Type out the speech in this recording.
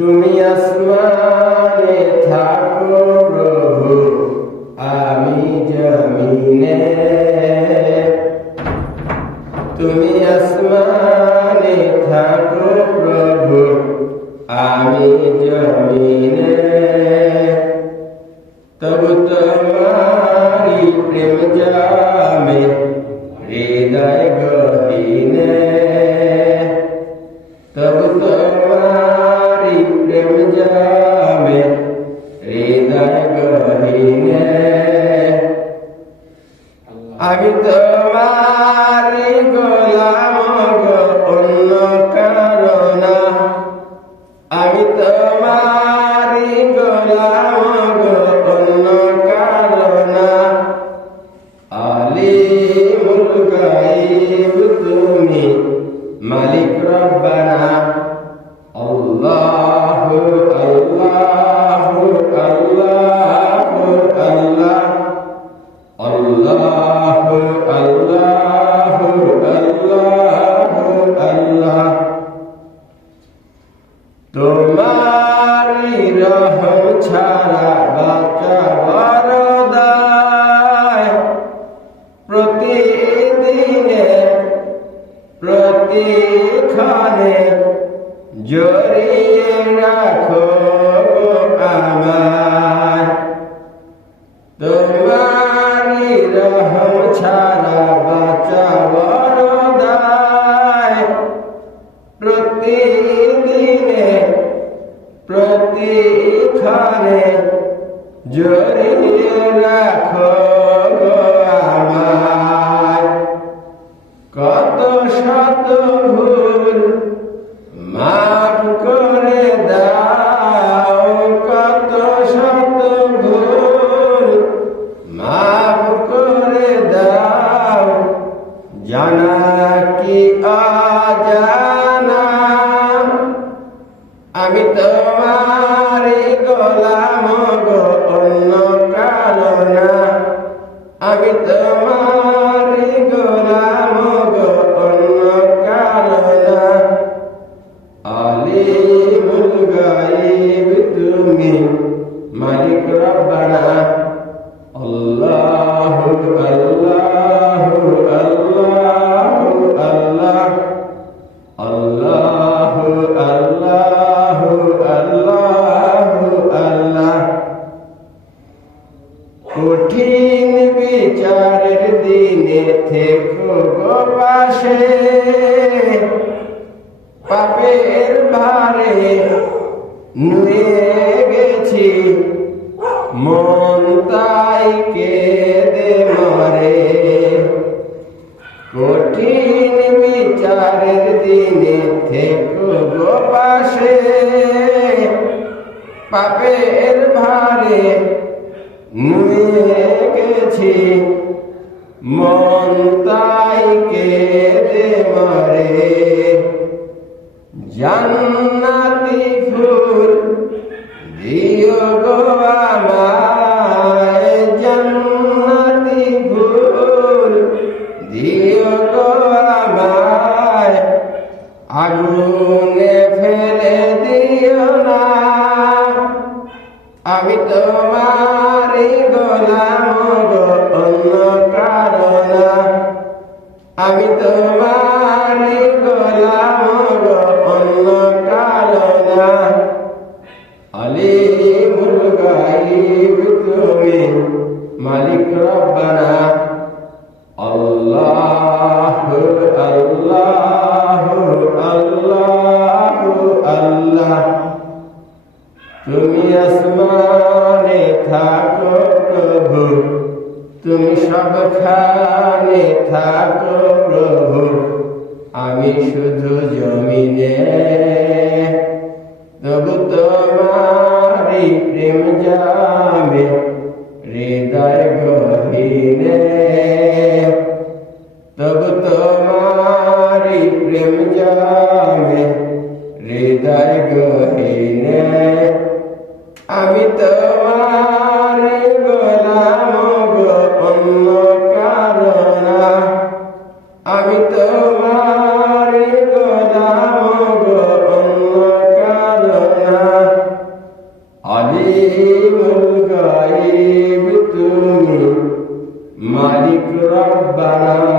তুমি আসমানে থাকো প্রভু, আমি জমিনে। তুমি আসমানে থাকো প্রভু, আমি জমিনে। তবু তোমারি প্রেম জামে হৃদয় গহীনে। তবু তোমারি প্রেম জামে হৃদয় গহীনে। আমি তোমারি গোলাম গো, অন্য কারো না। আমি তোমারি গোলাম গো, অন্য কারো না। আলিমুল গায়ব তুমি, মালিক রব্বানা। আল্লাহু আল্লাহু আল্লাহু আল্লাহ, আল্লাহু আল্লাহু আল্লাহু আল্লাহ। তোমারি রহম ছাড়া বাঁচাবার দায়, প্রতিদিনে প্রতিক্ষণে জড়িয়ে রাখো আমায়। তোমারি রহম ছাড়া বাঁচাবার দায়, প্রতিদিনে প্রতিক্ষণে জড়িয়ে রাখো আমায়। কত শত ভুল মাফ করে দাও, কত শত ভুল মাফ করে দাও। জানা কি অজানা, আমি তোমারি গোলাম গো, অন্য কারো না। আমি তোমারি গোলাম গো, অন্য কারো না। আলিমুল গায়ব তুমি, মালিক রব্বানা। আল্লাহু আল্লাহু আল্লাহু আল্লাহ, আল্লাহু আল্লাহু আল্লাহু আল্লাহ। কঠিন বিচারের দিনে থেকো গো পাশে, পাপের ভারে নুয়ে গেছি মন, তাই কেঁদে মরে। কঠিন বিচারের দিনে থেকো গো পাশে, পাপের ভারে নুয়ে গেছি মন, তাই কেঁদে মরে। জান্নাতি ফুল দিও গো আমায়, জান্নাতি ফুল দিও গো আমায়। আগুনে ফেলে দিও না, আমি তোমারি গোলাম গো, অন্য কারো না। আমি তোমারি গোলাম গো, অন্য কারো না। আলিমুল গায়ব তুমি, মালিক রব্বানা। আল্লাহু আল্লাহু আল্লাহু আল্লাহ। তুমি আসমানে থাকো প্রভু, তুমি সবখানে থাকো প্রভু, আমি শুধু জমিনে। তবু তোমারি প্রেম জামে হৃদয় গহীনে। তবু তোমারি প্রেম জামে হৃদয় গহীনে। আমি তোমারি গোলাম গো, অন্য কারো না। আমি তোমারি গোলাম গো, অন্য কারো না। আলিমুল গায়ব তুমি মালিক রব্বানা